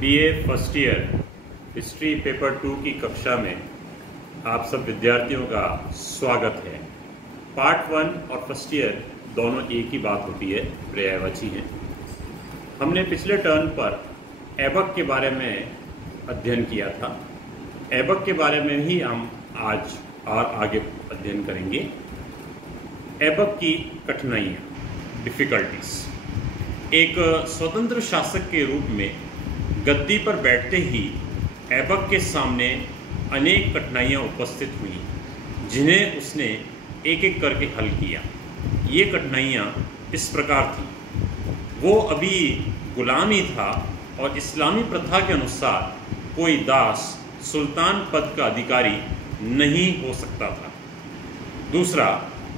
BA first year history paper 2 की कक्षा में आप सब विद्यार्थियों का स्वागत है। पार्ट 1 और फर्स्ट ईयर दोनों एक ही बात होती है, पर्यायवाची हैं। हमने पिछले टर्न पर ऐबक के बारे में अध्ययन किया था। ऐबक के बारे में ही हम आज और आगे अध्ययन करेंगे। ऐबक की कठिनाइयाँ, डिफ़िकल्टीज। एक स्वतंत्र शासक के रूप में गद्दी पर बैठते ही ऐबक के सामने अनेक कठिनाइयाँ उपस्थित हुई, जिन्हें उसने एक एक करके हल किया। ये कठिनाइयाँ इस प्रकार थी। वो अभी गुलाम ही था और इस्लामी प्रथा के अनुसार कोई दास सुल्तान पद का अधिकारी नहीं हो सकता था। दूसरा,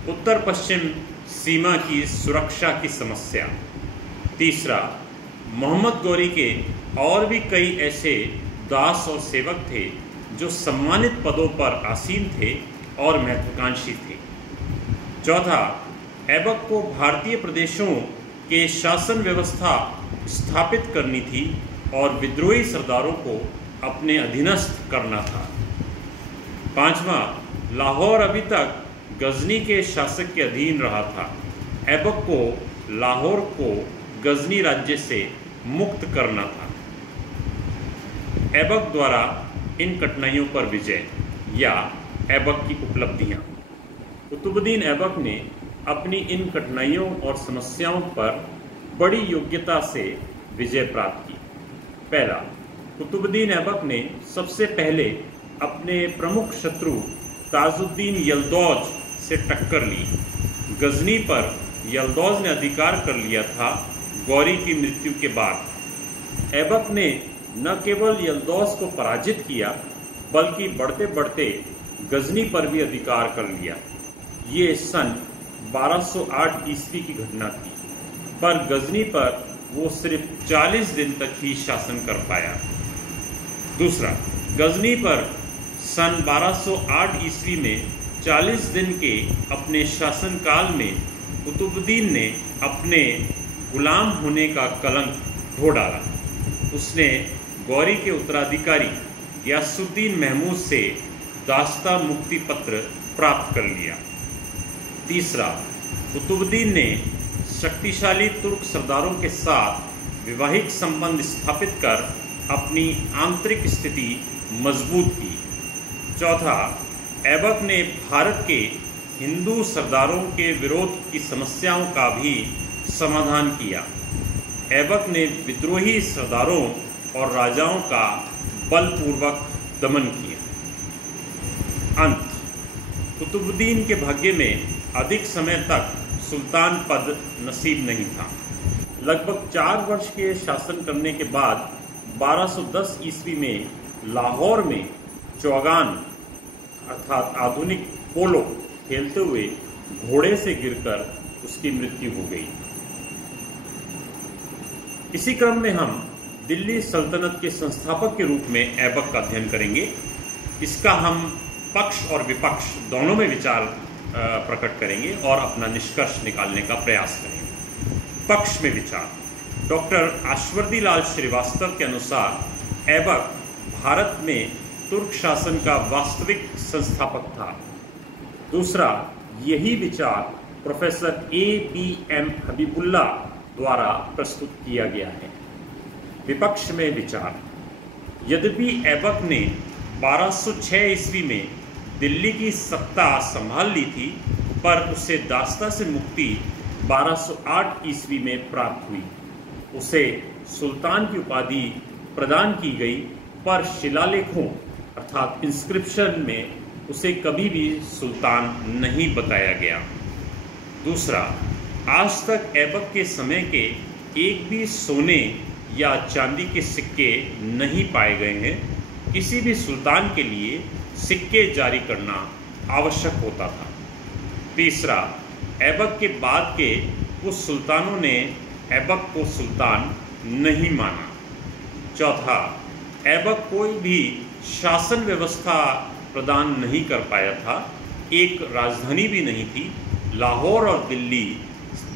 उत्तर पश्चिम सीमा की सुरक्षा की समस्या। तीसरा, मोहम्मद गौरी के और भी कई ऐसे दास और सेवक थे जो सम्मानित पदों पर आसीन थे और महत्वाकांक्षी थे। चौथा, ऐबक को भारतीय प्रदेशों के शासन व्यवस्था स्थापित करनी थी और विद्रोही सरदारों को अपने अधीनस्थ करना था। पांचवा, लाहौर अभी तक गजनी के शासक के अधीन रहा था। ऐबक को लाहौर को गजनी राज्य से मुक्त करना था। ऐबक द्वारा इन कठिनाइयों पर विजय या ऐबक की उपलब्धियां। कुतुबुद्दीन ऐबक ने अपनी इन कठिनाइयों और समस्याओं पर बड़ी योग्यता से विजय प्राप्त की। पहला, कुतुबुद्दीन ऐबक ने सबसे पहले अपने प्रमुख शत्रु ताजुद्दीन यल्दौज से टक्कर ली। गजनी पर यल्दौज ने अधिकार कर लिया था। गौरी की मृत्यु के बाद ऐबक ने न केवल यल्दौज को पराजित किया, बल्कि बढ़ते बढ़ते गजनी पर भी अधिकार कर लिया। ये सन 1208 ईस्वी की घटना थी, पर गजनी पर वो सिर्फ 40 दिन तक ही शासन कर पाया। दूसरा, गजनी पर सन 1208 ईस्वी में 40 दिन के अपने शासनकाल में कुतुबुद्दीन ने अपने गुलाम होने का कलंक ढो डाला। उसने गौरी के उत्तराधिकारी गियासुद्दीन महमूद से दास्ता मुक्ति पत्र प्राप्त कर लिया। तीसरा, कुतुबुद्दीन ने शक्तिशाली तुर्क सरदारों के साथ वैवाहिक संबंध स्थापित कर अपनी आंतरिक स्थिति मजबूत की। चौथा, ऐबक ने भारत के हिंदू सरदारों के विरोध की समस्याओं का भी समाधान किया। ऐबक ने विद्रोही सरदारों और राजाओं का बलपूर्वक दमन किया। अंत, कुतुबुद्दीन के भाग्य में अधिक समय तक सुल्तान पद नसीब नहीं था। लगभग 4 वर्ष के शासन करने के बाद 1210 ईस्वी में लाहौर में चौगान अर्थात आधुनिक पोलो खेलते हुए घोड़े से गिरकर उसकी मृत्यु हो गई। इसी क्रम में हम दिल्ली सल्तनत के संस्थापक के रूप में ऐबक का अध्ययन करेंगे। इसका हम पक्ष और विपक्ष दोनों में विचार प्रकट करेंगे और अपना निष्कर्ष निकालने का प्रयास करेंगे। पक्ष में विचार। डॉक्टर आश्वर्दी लाल श्रीवास्तव के अनुसार ऐबक भारत में तुर्क शासन का वास्तविक संस्थापक था। दूसरा, यही विचार प्रोफेसर A.B.M. हबीबुल्ला द्वारा प्रस्तुत किया गया है। विपक्ष में विचार। यद्यपि ऐबक ने 1206 ईस्वी में दिल्ली की सत्ता संभाल ली थी, पर उसे दास्ता से मुक्ति 1208 ईस्वी में प्राप्त हुई। उसे सुल्तान की उपाधि प्रदान की गई, पर शिलालेखों अर्थात इंस्क्रिप्शन में उसे कभी भी सुल्तान नहीं बताया गया। दूसरा, आज तक ऐबक के समय के एक भी सोने या चांदी के सिक्के नहीं पाए गए हैं। किसी भी सुल्तान के लिए सिक्के जारी करना आवश्यक होता था। तीसरा, ऐबक के बाद के कुछ सुल्तानों ने ऐबक को सुल्तान नहीं माना। चौथा, ऐबक कोई भी शासन व्यवस्था प्रदान नहीं कर पाया था। एक राजधानी भी नहीं थी। लाहौर और दिल्ली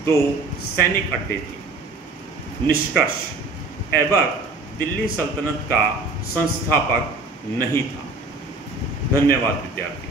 2 सैनिक अड्डे थे। निष्कर्ष, ऐबक दिल्ली सल्तनत का संस्थापक नहीं था। धन्यवाद विद्यार्थी।